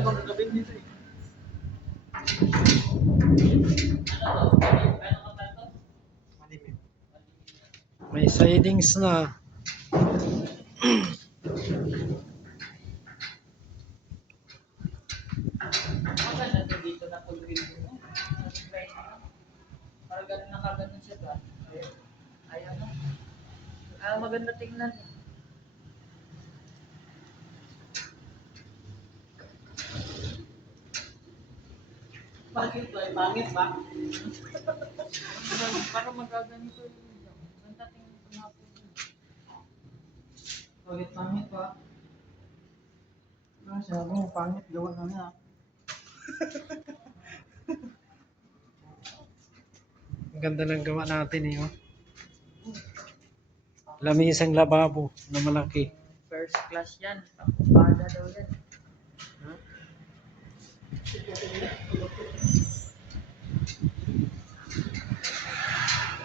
ibang gagawin dito eh. Malimit. May sidings na. Maganda to dito na full green mo. Parang ganun na kagano'n siya ba? Ayaw na. Maganda tingnan. Bakit to? Pangit ba? Para magaganito yung ganda tingnan ko na po. Bakit pangit ba? Sabi mo pangit, gawa na nga. Ang ganda ng gawa natin eh. Oh. Lamisang lababo na malaki. First class yan. Pakupada daw yan. Huh?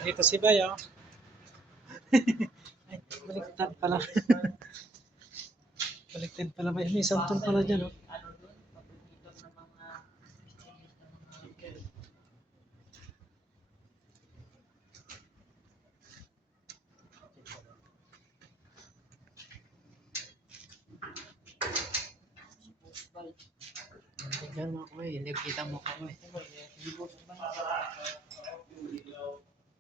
Dito si Bay, oh. Ay, baliktad pala. Baliktad pala ba? May santol pala dyan, oh. Ano doon? Paborito ng mga estilista, mga girl. Diyan mo ako eh. Hindi kita mo ako eh. Hindi po sa